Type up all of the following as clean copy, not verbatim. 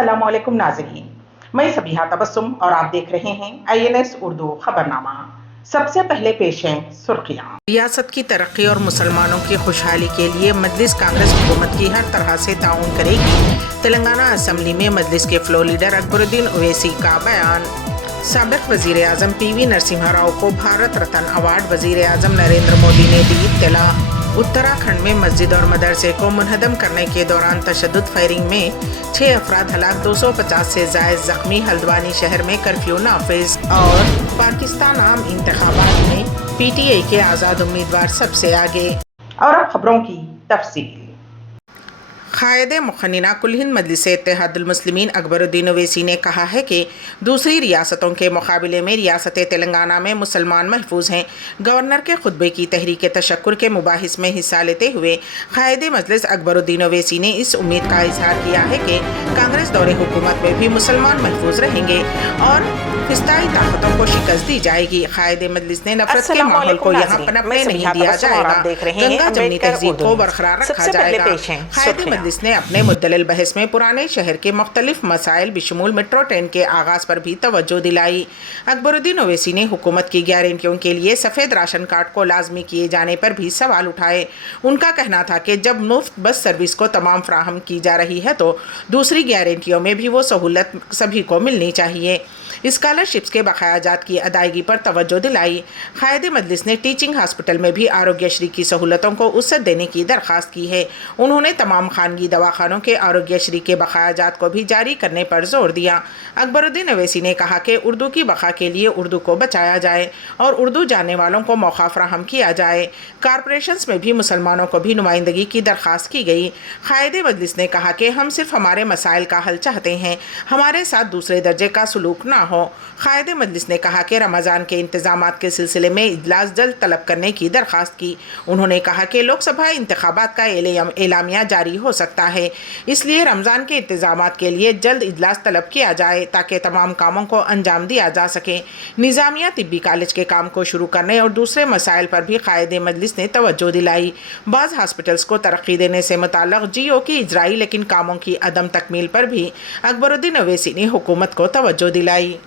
अस्सलाम वालेकुम नाज़रीन, मैं सबिहा तबस्सुम और आप देख रहे हैं INS उर्दू खबरनामा। सबसे पहले पेश हैं सुर्खियां। रियासत की तरक्की और मुसलमानों की खुशहाली के लिए मजलिस कांग्रेस हुकूमत की हर तरह से ताउन करेगी। तेलंगाना असम्बली में मजलिस के फ्लोर लीडर अकबरुद्दीन ओवैसी का बयान। साबिक वजीर आजम PV नरसिम्हा राव को भारत रत्न अवार्ड वजीर आजम नरेंद्र मोदी ने दी इत्तला। उत्तराखंड में मस्जिद और मदरसे को मुनहदम करने के दौरान तशद्दुद फायरिंग में 6 अफराद हलाक, 250 से जायद जख्मी। हल्द्वानी शहर में कर्फ्यू नाफिज। और पाकिस्तान आम इंतखाबात में PTI के आज़ाद उम्मीदवार सबसे आगे। और अब खबरों की तफसील। कायदे मुखन्निना कुल हिंद मजलिस इत्तेहादुल मुस्लिमीन अकबरुद्दीन ओवैसी ने कहा है कि दूसरी रियासतों के मुकाबले में रियासत तेलंगाना में मुसलमान महफूज हैं। गवर्नर के खुतबे की तहरीक तशक्कुर के मुबाहिस में हिस्सा लेते हुए कायदे मजलिस अकबरुद्दीन ओवैसी ने इस उम्मीद का इजहार किया है कि कांग्रेस दौरे हुकूमत में भी मुसलमान महफूज रहेंगे और फिस्ताई ताकतों को शिकस्त दी जाएगी। कायदे मजलिस ने नफरत के माहौल को यहाँ पनपने नहीं दिया जाएगा। गंगा जमनी तहजीब को बरकरार रखा जाएगा। कायदे मजलिस ने अपने मुद्दलिल बहस में पुराने शहर के मुख्तलिफ मसाइल बिशमूल मेट्रो ट्रेन के आगाज पर भी तवज्जो दिलाई। अकबरुद्दीन ओवैसी ने हुकूमत की गारंटियों के लिए सफ़ेद राशन कार्ड को लाजमी किए जाने पर भी सवाल उठाए। उनका कहना था कि जब मुफ्त बस सर्विस को तमाम फ्राहम की जा रही है तो दूसरी गारंटियों में भी वो सहूलत सभी को मिलनी चाहिए। स्कॉलरशिप्स के बकाया जात की अदायगी पर तवज्जो दिलाई। कायदे मजलिस ने टीचिंग हॉस्पिटल में भी आरोग्यश्री की सहूलतों को वसअत देने की दरख्वास्त की है। उन्होंने तमाम खानगी दवाखानों के आरोग्यश्री के बकाया जात को भी जारी करने पर जोर दिया। अकबरुद्दीन ओवैसी ने कहा कि उर्दू की बका के लिए उर्दू को बचाया जाए और उर्दू जानने वालों को मौका फराहम किया जाए। कारपोरेशंस में भी मुसलमानों को भी नुमाइंदगी की दरख्वास्त की गई। कायदे मजलिस ने कहा कि हम सिर्फ हमारे मसाइल का हल चाहते हैं, हमारे साथ दूसरे दर्जे का सलूक ना हो। कायदे मजलिस ने कहा कि रमज़ान के इंतजामात के सिलसिले में इजलास जल्द तलब करने की दरख्वास्त की। उन्होंने कहा कि लोकसभा इंतखाबात का एलामिया जारी हो सकता है, इसलिए रमज़ान के इंतजामात के लिए जल्द इजलास तलब किया जाए ताकि तमाम कामों को अंजाम दिया जा सके। निज़ामिया तिब्बी कॉलेज के काम को शुरू करने और दूसरे मसाइल पर भी कायदे मजलिस ने तवज्जो दिलाई। बाज़ हॉस्पिटल्स को तरक्की देने से मुताल्लिक़ GO की इजराई लेकिन कामों की अदम तकमील पर भी अकबरुद्दीन ओवैसी ने हुकूमत को तवज्जो दिलाई।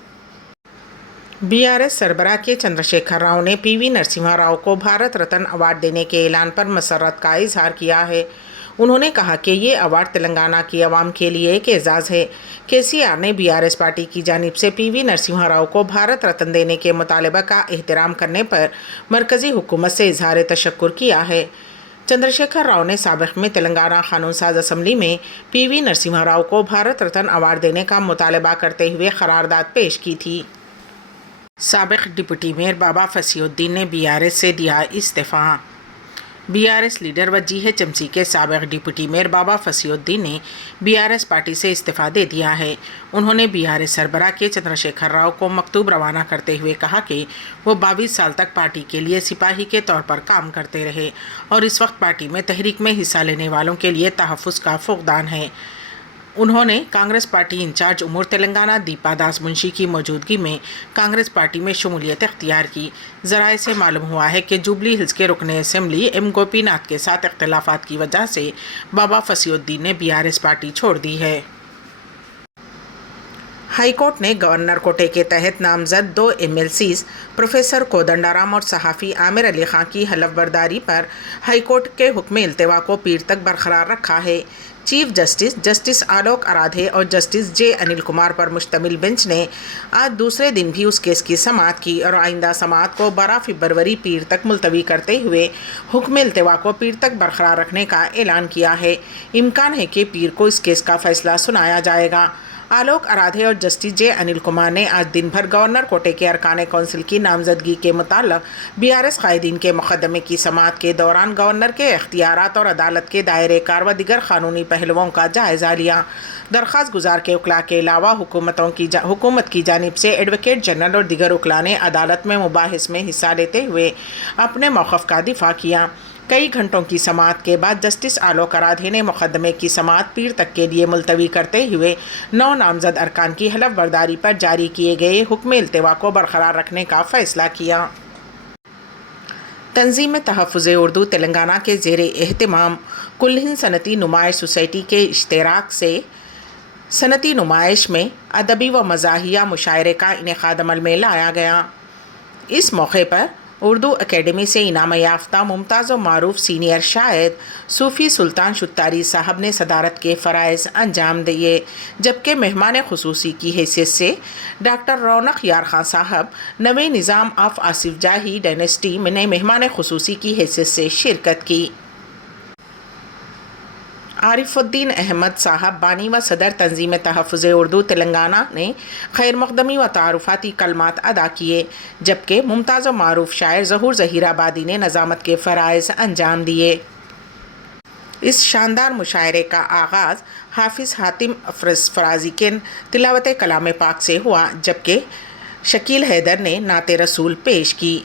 BRS सरबराह के चंद्रशेखर राव ने PV नरसिम्हा राव को भारत रत्न अवार्ड देने के ऐलान पर मसरत का इजहार किया है। उन्होंने कहा कि ये अवार्ड तेलंगाना की आवाम के लिए एक एजाज़ है। KCR ने BRS पार्टी की जानिब से PV नरसिम्हा राव को भारत रत्न देने के मुतालबा का एहतराम करने पर मरकज़ी हुकूमत से इजहार तशक्कुर किया है। चंद्रशेखर राव ने साबिक़ में तेलंगाना कानून साज असम्बली में PV नरसिम्हा राव को भारत रत्न अवार्ड देने का मुतालबा करते हुए करारदाद पेश की थी। साबिक़ डिप्टी मेयर बाबा फसीउद्दीन ने BRS से दिया इस्तीफ़ा। BRS लीडर वजीह चमसी के साबिक़ डिप्टी मेयर बाबा फसीउद्दीन ने BRS पार्टी से इस्तीफ़ा दे दिया है। उन्होंने BRS सरबराह के चंद्रशेखर राव को मकतूब रवाना करते हुए कहा कि वो 22 साल तक पार्टी के लिए सिपाही के तौर पर काम करते रहे और इस वक्त पार्टी में तहरीक में हिस्सा लेने वालों के लिए तहफ़्फ़ुज़ का फुक़दान है। उन्होंने कांग्रेस पार्टी इंचार्ज उमूर तेलंगाना दीपा दास मुंशी की मौजूदगी में कांग्रेस पार्टी में शमूलियत इख्तियार की। ज़राए से मालूम हुआ है कि जुबली हिल्स के रुकने असम्बली M गोपीनाथ के साथ इख्तिलाफ़ात की वजह से बाबा फसीउद्दीन ने BRS पार्टी छोड़ दी है। हाई कोर्ट ने गवर्नर कोटे के तहत नामजद 2 MLCs प्रोफेसर कोदंडाराम और सहाफ़ी आमिर अली खां की हलफ बर्दारी पर हाई कोर्ट के हुक्म इल्तिवा को पीर तक बरकरार रखा है। चीफ जस्टिस आलोक आराधे और जस्टिस J अनिल कुमार पर मुश्तमिल बेंच ने आज दूसरे दिन भी उस केस की समाअत की और आइंदा समाअत को 12 फरवरी पीर तक मुलतवी करते हुए हुक्म इल्तिवा को पीर तक बरकरार रखने का ऐलान किया है। इम्कान है कि पीर को इस केस का फैसला सुनाया जाएगा। आलोक आराधे और जस्टिस J अनिल कुमार ने आज दिन भर गवर्नर कोटे के अरकान कौंसिल की नामजदगी के मुताल्लिक़ BRS कायदीन के मुकदमे की समाअत के दौरान गवर्नर के इख्तियारात और अदालत के दायरे कार व दिगर कानूनी पहलुओं का जायज़ा लिया। दरख्वास्त गुजार के वकला के अलावा हुकूमत की जानिब से एडवोकेट जनरल और दिगर वकला ने अदालत में मुबाहिस में हिस्सा लेते हुए अपने मौक़िफ़ का दिफा किया। कई घंटों की समाअत के बाद जस्टिस आलोक आराधे ने मुकदमे की समाअत पीर तक के लिए मुलतवी करते हुए 9 नामजद अरकान की हलफ बर्दारी पर जारी किए गए हुक्म इल्तिवा को बरकरार रखने का फ़ैसला किया। तंजीम तहफ़्फ़ुज़ उर्दू तेलंगाना के ज़ेर एहतमाम कुल हिंद सनती नुमाइश सोसाइटी के इश्तराक से सनती नुमाइश में अदबी व मज़ाहिया मुशायरे का इनेकाद अमल में लाया गया। इस मौके पर उर्दू एकेडमी से इनाम याफ्ता मुमताज़ व मारूफ सीनियर शायर सूफ़ी सुल्तान शुत्तारी साहब ने सदारत के फ़राइज़ अंजाम दिए, जबकि मेहमान खुसूसी की हैसियत से डॉक्टर रौनक यार खां साहब नवे निज़ाम ऑफ आसिफ जाही डायनेस्टी में मेहमान खुसूसी की हैसियत से शिरकत की। आरिफुद्दीन अहमद साहब बानी व सदर तंजीम तहफ़्फ़ुज़ उर्दू तेलंगाना ने खैर मक़दमी व तारुफ़ाती कलमात अदा किए, जबकि मुमताज़ व मारूफ शायर ज़हूर ज़हीराबादी ने नज़ामत के फ़राइज़ अंजाम दिए। इस शानदार मुशायरे का आगाज़ हाफिज़ हातिम फ़राज़ी के तिलावत कलाम पाक से हुआ, जबकि शकील हैदर ने नाते रसूल पेश की।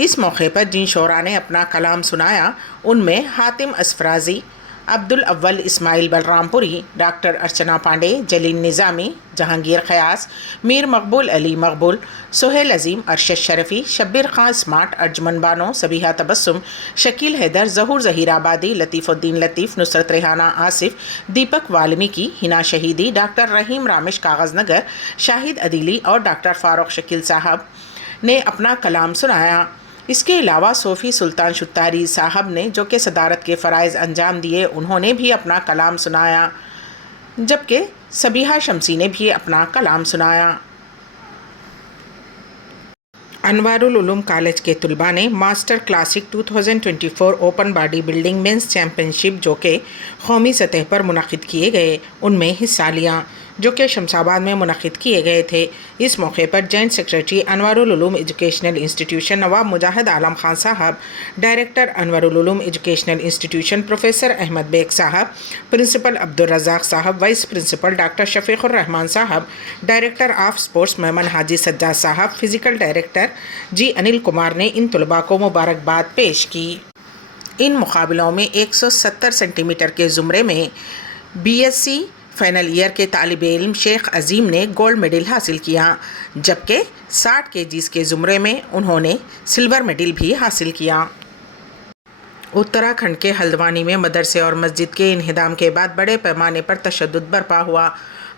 इस मौके पर जिन शोरा ने अपना कलाम सुनाया उनमें हातिम असफ़राज़ी, अब्दुल अव्वल इस्माइल बलरामपुरी, डॉक्टर अर्चना पांडे, जलील निज़ामी, जहांगीर ख़यास, मीर मकबूल अली मकबूल, सोहेल अज़ीम, अरशद शरफ़ी, शब्बीर खां स्मार्ट, अर्जमन बानो, सबीहा तबस्सुम, शकील हैदर, ज़हूर ज़हीराबादी, लतीफ़ुद्दीन लतीफ़, नुसरत रेहाना आसिफ, दीपक वाल्मीकि, हिना शहीदी, डॉक्टर रहीम रामिश कागज़नगर, शाहिद अदीली और डॉक्टर फ़ारूक शकील साहब ने अपना कलाम सुनाया। इसके अलावा सूफ़ी सुल्तान शुत्तारी साहब ने, जो कि सदारत के फ़राइज़ अंजाम दिए, उन्होंने भी अपना कलाम सुनाया, जबकि सबीहा शमसी ने भी अपना कलाम सुनाया। अनवारुल उलूम कॉलेज के तुलबा ने master classic 2024 open body building men's championship जो कि कौमी सतह पर मुनक़िद किए गए उनमें हिस्सा लिया, जो कि शमशाबाद में मुनक़िद किए गए थे। इस मौके पर joint secretary Anwarul Uloom educational institution Nawab Mujahid Alam Khan sahab, director Anwarul Uloom educational institution professor Ahmed Baig sahab, principal Abdul Razzaq sahab, vice principal doctor Shafiqur Rahman sahab, director of sports Memon Haji Sajjad sahab, physical director G Anil Kumar ने इन तलबा को मुबारकबाद पेश की। इन मुकाबलों में 170 सेंटीमीटर के ज़ुमरे में BSc फाइनल ईयर के तालिब इल्म शेख अज़ीम ने गोल्ड मेडल हासिल किया, जबकि 60 केजीज़ के ज़ुमरे में उन्होंने सिल्वर मेडल भी हासिल किया। उत्तराखंड के हल्द्वानी में मदरसे और मस्जिद के इन्हिदाम के बाद बड़े पैमाने पर तशद्दुद बरपा हुआ।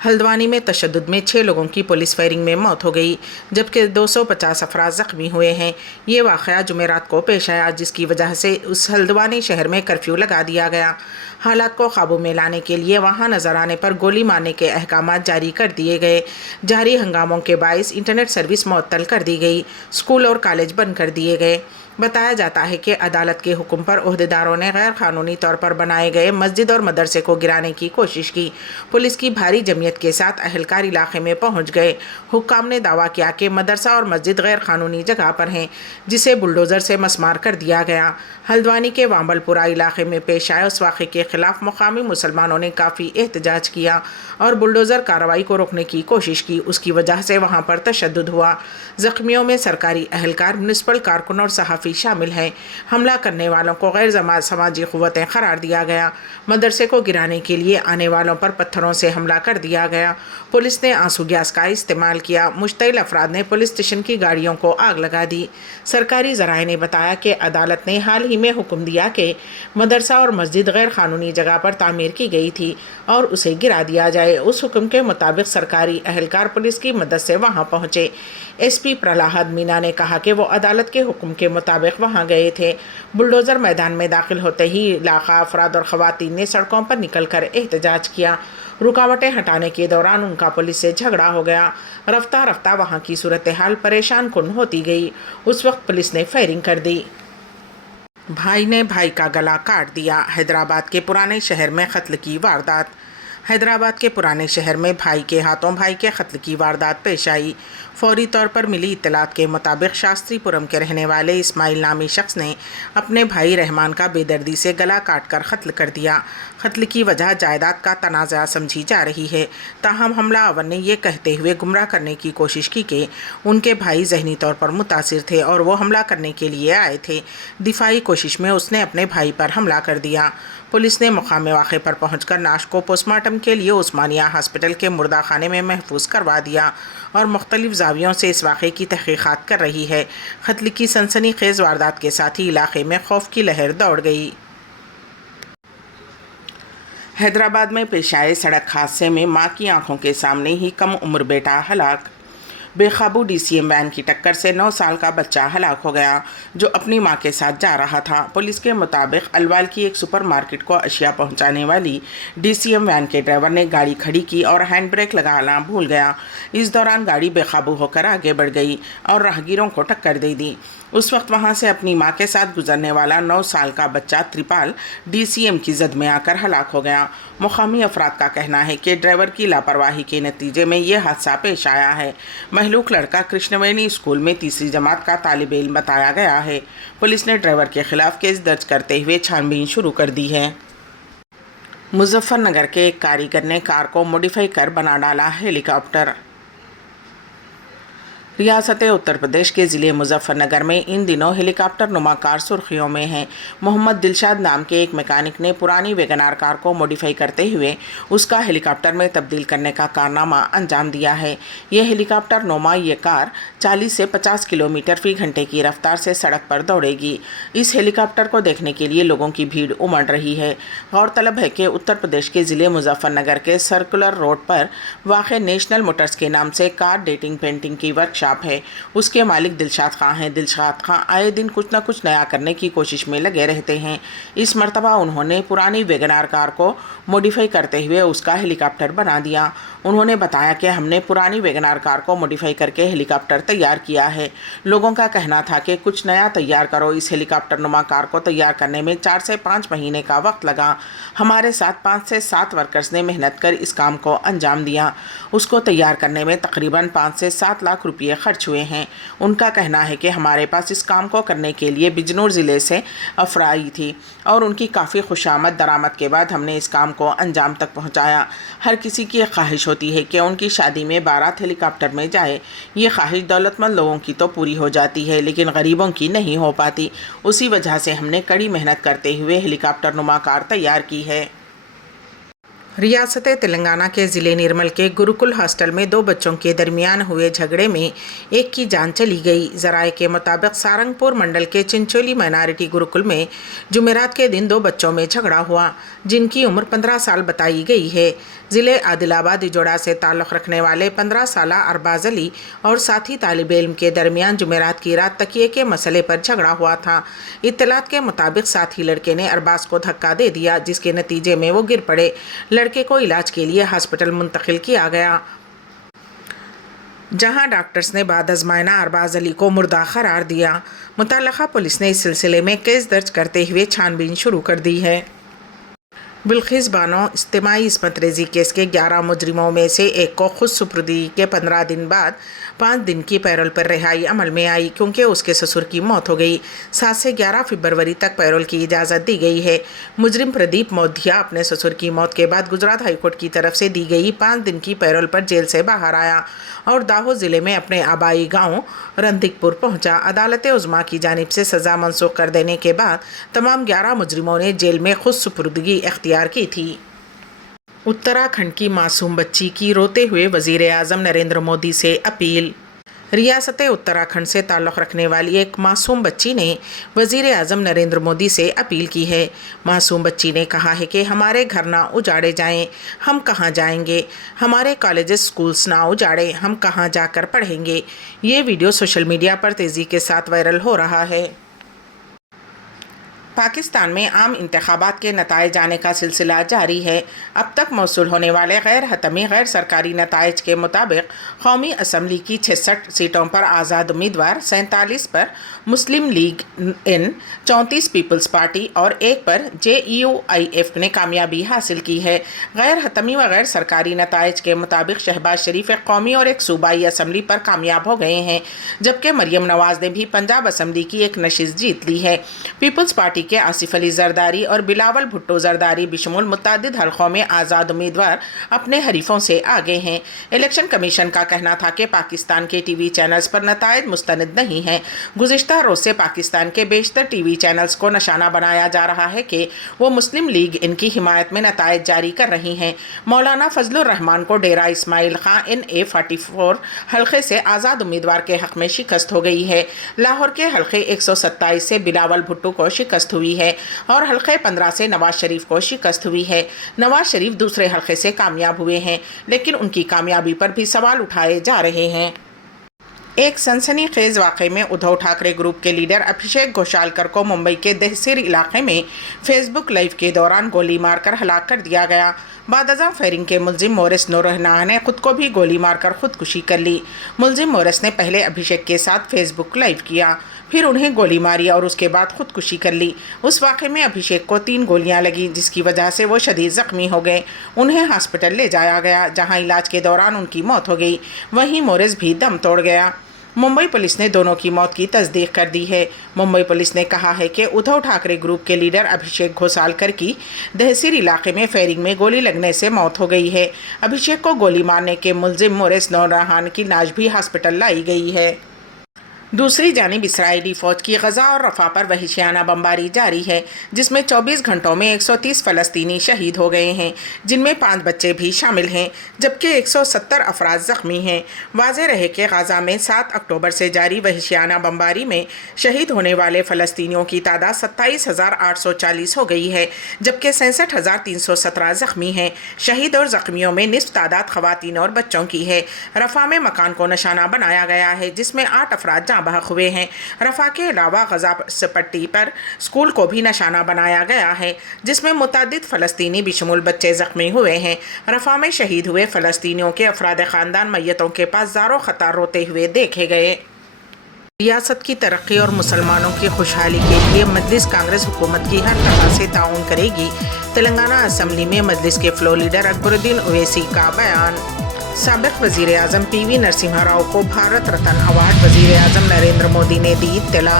हल्द्वानी में तशद्दुद में 6 लोगों की पुलिस फायरिंग में मौत हो गई, जबकि 250 अफराद ज़ख्मी हुए हैं। ये वाक़या जुमेरात को पेश आया, जिसकी वजह से उस हल्द्वानी शहर में कर्फ्यू लगा दिया गया। हालात को काबू में लाने के लिए वहां नज़र आने पर गोली मारने के अहकामात जारी कर दिए गए। जारी हंगामों के बाइस इंटरनेट सर्विस मुअत्तल कर दी गई, स्कूल और कॉलेज बंद कर दिए गए। बताया जाता है कि अदालत के हुक्म पर ओहदेदारों ने गैर कानूनी तौर पर बनाए गए मस्जिद और मदरसे को गिराने की कोशिश की। पुलिस की भारी जमयत के साथ अहलकार इलाके में पहुंच गए। हुक्काम ने दावा किया कि मदरसा और मस्जिद गैर कानूनी जगह पर हैं, जिसे बुलडोज़र से मसमार कर दिया गया। हल्द्वानी के वांबलपुरा इलाके में पेश आए उस वाक़े के खिलाफ मुकामी मुसलमानों ने काफ़ी एहतजाज किया और बुलडोज़र कार्रवाई को रोकने की कोशिश की। उसकी वजह से वहाँ पर तशद्दुद हुआ। ज़ख्मियों में सरकारी अहलकार, म्युनिसिपल कारकुन और सहाफ़ी शामिल हैं। हमला करने वालों को गैर समाजी क़ुव्वतें करार दिया गया। मदरसे को गिराने के लिए आने वालों पर पत्थरों से हमला कर दिया गया। पुलिस ने आंसू गैस का इस्तेमाल किया। मुश्तइल अफराद ने पुलिस स्टेशन की गाड़ियों को आग लगा दी। सरकारी ज़राए ने बताया कि अदालत ने हाल ही में हुक्म दिया कि मदरसा और मस्जिद गैर कानूनी जगह पर तामीर की गई थी और उसे गिरा दिया जाए। उस हुक्म के मुताबिक सरकारी अहलकार पुलिस की मदद से वहां पहुंचे। SP प्रहलाद मीना ने कहा कि वो अदालत के हुक्म के मुताबिक वहां गए थे। बुलडोज़र मैदान में दाखिल होते ही इलाका अफराद और ख़वातीन ने सड़कों पर निकलकर एहतजाज किया। रुकावटें हटाने के दौरान उनका पुलिस से झगड़ा हो गया। रफ्ता रफ्ता वहाँ की सूरत हाल परेशान कुन होती गई। उस वक्त पुलिस ने फायरिंग कर दी। भाई ने भाई का गला काट दिया। हैदराबाद के पुराने शहर में कत्ल की वारदात। हैदराबाद के पुराने शहर में भाई के हाथों भाई के कत्ल की वारदात पेश आई। फौरी तौर पर मिली इत्तलात के मुताबिक शास्त्रीपुरम के रहने वाले इस्माइल नामी शख्स ने अपने भाई रहमान का बेदर्दी से गला काटकर कत्ल कर दिया। कत्ल की वजह जायदाद का तनाज़ा समझी जा रही है। ताहम हमलावर ने यह कहते हुए गुमराह करने की कोशिश की कि उनके भाई जहनी तौर पर मुतासिर थे और वो हमला करने के लिए आए थे। दिफाई कोशिश में उसने अपने भाई पर हमला कर दिया। पुलिस ने मकाम वाक़े पर पहुंचकर लाश को पोस्टमार्टम के लिए उस्मानिया हॉस्पिटल के मुर्दा खाने में महफूज करवा दिया और मुख्तलिफ ज़ावियों से इस वाक़े की तहक़ीक़ात कर रही है। कत्ल की सनसनीखेज़ वारदात के साथ ही इलाके में खौफ की लहर दौड़ गई। हैदराबाद में पेश आए सड़क हादसे में मां की आंखों के सामने ही कम उम्र बेटा हलाक। बेकाबू डीसीएम वैन की टक्कर से 9 साल का बच्चा हलाक हो गया जो अपनी मां के साथ जा रहा था। पुलिस के मुताबिक अलवाल की एक सुपरमार्केट को अशिया पहुंचाने वाली डीसीएम वैन के ड्राइवर ने गाड़ी खड़ी की और हैंड ब्रेक लगाना भूल गया। इस दौरान गाड़ी बेकाबू होकर आगे बढ़ गई और राहगीरों को टक्कर दे दी। उस वक्त वहां से अपनी मां के साथ गुजरने वाला 9 साल का बच्चा त्रिपाल डीसीएम की जद में आकर हलाक हो गया। मुकामी अफराद का कहना है कि ड्राइवर की लापरवाही के नतीजे में ये हादसा पेश आया है। महलूक लड़का कृष्णवेणी स्कूल में तीसरी जमात का तालिब इल्म बताया गया है। पुलिस ने ड्राइवर के खिलाफ केस दर्ज करते हुए छानबीन शुरू कर दी है। मुजफ्फरनगर के एक कारीगर ने कार को मॉडिफाई कर बना डाला हेलीकॉप्टर। रियासत उत्तर प्रदेश के ज़िले मुजफ्फरनगर में इन दिनों हेलीकॉप्टर नुमा कार सुर्खियों में है। मोहम्मद दिलशाद नाम के एक मैकेनिक ने पुरानी वैगनार कार को मॉडिफाई करते हुए उसका हेलीकॉप्टर में तब्दील करने का कारनामा अंजाम दिया है। यह हेलीकॉप्टर नुमा ये कार 40 से 50 किलोमीटर फी घंटे की रफ्तार से सड़क पर दौड़ेगी। इस हेलीकॉप्टर को देखने के लिए लोगों की भीड़ उमड़ रही है। गौरतलब है कि उत्तर प्रदेश के ज़िले मुजफ्फरनगर के सर्कुलर रोड पर वाक़ नेशनल मोटर्स के नाम से कार डेटिंग पेंटिंग की वर्कशॉप है। उसके मालिक दिलशाद खां हैं। दिलशाद खां आए दिन कुछ न कुछ नया करने की कोशिश में लगे रहते हैं। इस मर्तबा उन्होंने पुरानी वैगनार कार को मॉडिफाई करते हुए उसका हेलीकॉप्टर बना दिया। उन्होंने बताया कि हमने पुरानी वैगनार कार को मॉडिफाई करके हेलीकॉप्टर तैयार किया है। लोगों का कहना था कि कुछ नया तैयार करो। इस हेलीकॉप्टर नुमा कार को तैयार करने में 4 से 5 महीने का वक्त लगा। हमारे साथ 5 से 7 वर्कर्स ने मेहनत कर इस काम को अंजाम दिया। उसको तैयार करने में तकरीबन 5 से 7 लाख रुपये खर्च हुए हैं। उनका कहना है कि हमारे पास इस काम को करने के लिए बिजनौर ज़िले से अफराई थी और उनकी काफ़ी खुशामद दरामद के बाद हमने इस काम को अंजाम तक पहुंचाया। हर किसी की ख्वाहिश होती है कि उनकी शादी में बारात हेलीकॉप्टर में जाए। ये ख्वाहिश दौलतमंद लोगों की तो पूरी हो जाती है लेकिन गरीबों की नहीं हो पाती। उसी वजह से हमने कड़ी मेहनत करते हुए हेलीकॉप्टर नुमा कार तैयार की है। रियासत तेलंगाना के ज़िले निर्मल के गुरुकुल हॉस्टल में 2 बच्चों के दरमियान हुए झगड़े में एक की जान चली गई। ज़राए के मुताबिक सारंगपुर मंडल के चिंचोली माइनॉरिटी गुरुकुल में जुमेरात के दिन 2 बच्चों में झगड़ा हुआ जिनकी उम्र 15 साल बताई गई है। ज़िले आदिलाबाद इजोड़ा से ताल्लुक़ रखने वाले 15 साला अरबाज अली और साथी तालिब इल्म के दरमियान जुमेरात की रात तकिए के मसले पर झगड़ा हुआ था। इत्तलात के मुताबिक साथी लड़के ने अरबाज को धक्का दे दिया जिसके नतीजे में वो गिर पड़े। लड़के को इलाज के लिए हॉस्पिटल मुंतकिल किया गया जहां डॉक्टर्स ने बाद अज़मायना अरबाज अली को मुर्दा करार दिया। मुतल्लका पुलिस ने इस सिलसिले में केस दर्ज करते हुए छानबीन शुरू कर दी है। बिल्किस बानो इज्तिमाई इस्मत रेज़ी केस के 11 मुजरिमों में से एक को खुद सुपुर्दी के 15 दिन बाद 5 दिन की पैरोल पर रिहाई अमल में आई क्योंकि उसके ससुर की मौत हो गई। 7 से 11 फरवरी तक पैरोल की इजाज़त दी गई है। मुजरिम प्रदीप मोधिया अपने ससुर की मौत के बाद गुजरात हाईकोर्ट की तरफ से दी गई 5 दिन की पैरोल पर जेल से बाहर आया और दाहोद ज़िले में अपने आबाई गाँव रंधिकपुर पहुँचा। अदालत उज़्मा की जानिब से सज़ा मनसूख कर देने के बाद तमाम 11 मुजरिमों ने जेल में खुद सुपुर्दगी इख्तियार की थी। उत्तराखंड की मासूम बच्ची की रोते हुए वज़ीर आज़म नरेंद्र मोदी से अपील। रियासत उत्तराखंड से ताल्लुक़ रखने वाली एक मासूम बच्ची ने वज़ीर आज़म नरेंद्र मोदी से अपील की है। मासूम बच्ची ने कहा है कि हमारे घर ना उजाड़े जाएं, हम कहाँ जाएंगे। हमारे कॉलेजेस स्कूल्स ना उजाड़े, हम कहाँ जाकर पढ़ेंगे। ये वीडियो सोशल मीडिया पर तेज़ी के साथ वायरल हो रहा है। पाकिस्तान में आम इंतखाबात के नताइज आने का सिलसिला जारी है। अब तक मौसूल होने वाले गैर हतमी गैर सरकारी नताइज के मुताबिक कौमी असम्बली की 66 सीटों पर आज़ाद उम्मीदवार, 47 पर मुस्लिम लीग इन, 34 पीपल्स पार्टी और 1 पर JUIF ने कामयाबी हासिल की है। गैर हतमी व गैर सरकारी नताइज के मुताबिक शहबाज शरीफ एक कौमी और एक सूबाई असम्बली पर कामयाब हो गए हैं जबकि मरियम नवाज़ ने भी पंजाब असम्बली की एक नशिस्त जीत ली है। पीपल्स पार्टी के आसिफ अली जरदारी और बिलावल भुट्टो जरदारी बिशमुल मुतअद्दिद हलकों में आज़ाद उम्मीदवार अपने हरीफों से आगे हैं। इलेक्शन कमीशन का कहना था कि पाकिस्तान के टीवी चैनल्स पर नताइज मुस्तनद नहीं हैं। गुज़िश्ता रोज़ से पाकिस्तान के बेशतर टीवी चैनल्स को निशाना बनाया जा रहा है कि वो मुस्लिम लीग इनकी हिमायत में नताइज जारी कर रही हैं। मौलाना फजलुर रहमान को डेरा इस्माइल खां इन A44 हल्के से आज़ाद उम्मीदवार के हक़ में शिकस्त हो गई है। लाहौर के हल्के 127 से बिलावल भुट्टो को शिकस्त हुई है और हल्के 15 से नवाज शरीफ को शिकस्त हुई है। नवाज शरीफ दूसरे हल्के से कामयाब हुए हैं, लेकिन उनकी कामयाबी पर भी सवाल उठाए जा रहे हैं। एक सनसनीखेज वाक़े में उद्धव ठाकरे ग्रुप के लीडर अभिषेक घोषालकर को मुंबई के दहसीर इलाके में फेसबुक लाइव के दौरान गोली मारकर हलाक कर दिया गया। बादअज़म फायरिंग के मुलजिम मोरिस नूरहना ने खुद को भी गोली मारकर खुदकुशी कर ली। मुलजिम मोरिस ने पहले अभिषेक के साथ फेसबुक लाइव किया, फिर उन्हें गोली मारी और उसके बाद खुदकुशी कर ली। उस वाक़े में अभिषेक को 3 गोलियां लगी, जिसकी वजह से वो शदीद ज़ख्मी हो गए। उन्हें हॉस्पिटल ले जाया गया, जहां इलाज के दौरान उनकी मौत हो गई। वहीं मोरिस भी दम तोड़ गया। मुंबई पुलिस ने दोनों की मौत की तस्दीक कर दी है। मुंबई पुलिस ने कहा है कि उद्धव ठाकरे ग्रुप के लीडर अभिषेक घोषालकर की दहसीर इलाके में फायरिंग में गोली लगने से मौत हो गई है। अभिषेक को गोली मारने के मुलजिम मोरिस नूरहना की लाश भी हॉस्पिटल लाई गई है। दूसरी जानिब इसराइली फ़ौज की गज़ा और रफ़ा पर वहशियाना बमबारी जारी है, जिसमें 24 घंटों में 130 फ़लस्तीनी शहीद हो गए हैं, जिनमें 5 बच्चे भी शामिल हैं, जबकि 170 अफराद ज़ख्मी हैं। वाज़ेह रहे कि गाज़ा में 7 अक्टूबर से जारी वहशियाना बमबारी में शहीद होने वाले फ़लस्तीनियों की तादाद 27,840 हो गई है, जबकि 67,317 ज़ख्मी हैं। शहीद और ज़ख्मियों में निस्फ तादाद ख़वातीन और बच्चों की है। रफ़ा में मकान को निशाना बनाया गया है, जिसमें 8 अफराद बहक हुए हैं। रफ़ा के अलावा गज़ा पट्टी पर स्कूल को भी निशाना बनाया गया है, जिसमें मुतअद्दिद फ़लस्तीनी बिशमुल बच्चे ज़ख्मी हुए हैं। रफ़ा में शहीद हुए फ़लस्तीनियों के अफराद ख़ानदान मैयतों के पास ज़ारो ख़तार रोते हुए देखे गए। रियासत की तरक्की और मुसलमानों की खुशहाली के लिए मजलिस कांग्रेस हुकूमत की हर तरह से ताउन करेगी। तेलंगाना असम्बली में मजलिस के फ्लोर लीडर अकबरुद्दीन ओवैसी का बयान। साबिक़ वज़ीर आज़म पीवी नरसिम्हा राव को भारत रत्न अवार्ड वज़ीर आज़म नरेंद्र मोदी ने दी इत्तला।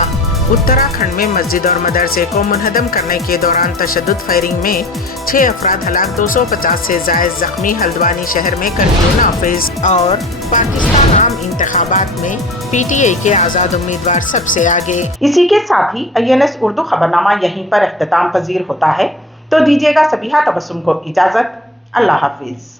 उत्तराखंड में मस्जिद और मदरसे को मुनहदम करने के दौरान तशद्दुद फायरिंग में 6 अफराद हलाक, 250 से ज़ायद ज़ख्मी। हल्द्वानी शहर में कर्फ्यू नाफिज। और पाकिस्तान आम इंतखाबात में PTI के आज़ाद उम्मीदवार सबसे आगे। इसी के साथ ही INS उर्दू खबरनामा यहीं पर इख्तिताम पजीर होता है, तो दीजिएगा सबीहा तबस्सुम को इजाज़त। अल्लाह हाफिज।